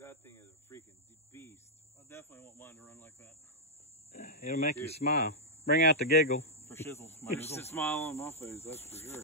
That thing is a freaking beast. I definitely won't mind to run like that. It'll make you smile. Bring out the giggle. For shizzle. There's a smile on my face, that's for sure.